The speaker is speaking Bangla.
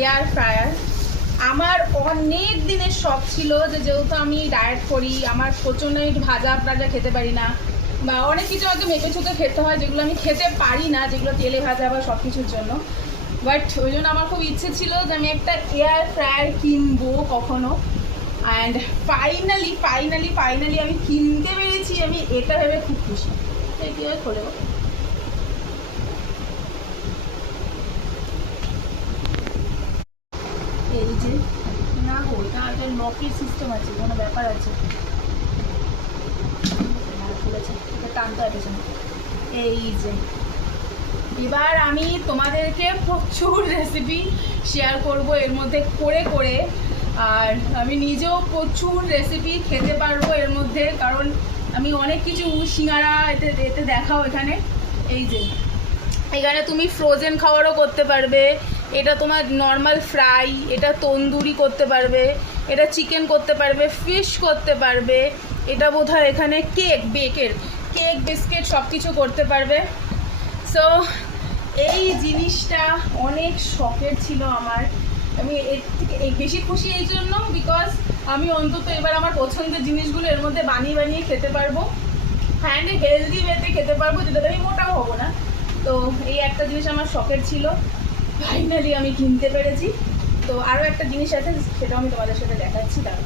Air fryer. আমার অনেক দিনের শখ ছিল যে যেহেতু আমি ডায়েট করি, আমার প্রচণ্ড ভাজা টাজা খেতে পারি না, বা অনেক কিছু হয়তো মেপে ছুতে খেতে হয় যেগুলো আমি খেতে পারি না, যেগুলো তেলে ভাজা বা সব কিছুর জন্য। বাট ওই জন্য আমার খুব ইচ্ছে ছিল যে আমি একটা এয়ার ফ্রায়ার কিনবো কখনো। অ্যান্ড ফাইনালি আমি কিনতে পেরেছি। আমি এটা ভেবে খুব খুশি। কীভাবে করে এই যে না গো, এটা একটা লকের সিস্টেম আছে, কোনো ব্যাপার আছে, এটা টানতে হয় পেছনে। এই যে এবার আমি তোমাদেরকে প্রচুর রেসিপি শেয়ার করব এর মধ্যে করে করে, আর আমি নিজেও প্রচুর রেসিপি খেতে পারবো এর মধ্যে, কারণ আমি অনেক কিছু সিঙ্গারা এতে দেখাও এখানে। এই যে এখানে তুমি ফ্রোজেন খাবারও করতে পারবে, এটা তোমার নর্মাল ফ্রাই, এটা তন্দুরি করতে পারবে, এটা চিকেন করতে পারবে, ফিশ করতে পারবে, এটা বোধহয় এখানে কেক বিস্কিট সব কিছু করতে পারবে। সো এই জিনিসটা অনেক শখের ছিল আমার। আমি এর থেকে বেশি খুশি এই জন্য বিকজ আমি অন্তত এবার আমার পছন্দের জিনিসগুলো এর মধ্যে বানিয়ে খেতে পারবো, অ্যান্ড হেলদি ওয়েতে খেতে পারবো, যেটাতে আমি মোটাও হবো না। তো এই একটা জিনিস আমার শখের ছিল, ফাইনালি আমি কিনতে পেরেছি। তো আরও একটা জিনিস আছে, সেটাও আমি তোমাদের সাথে দেখাচ্ছি। তার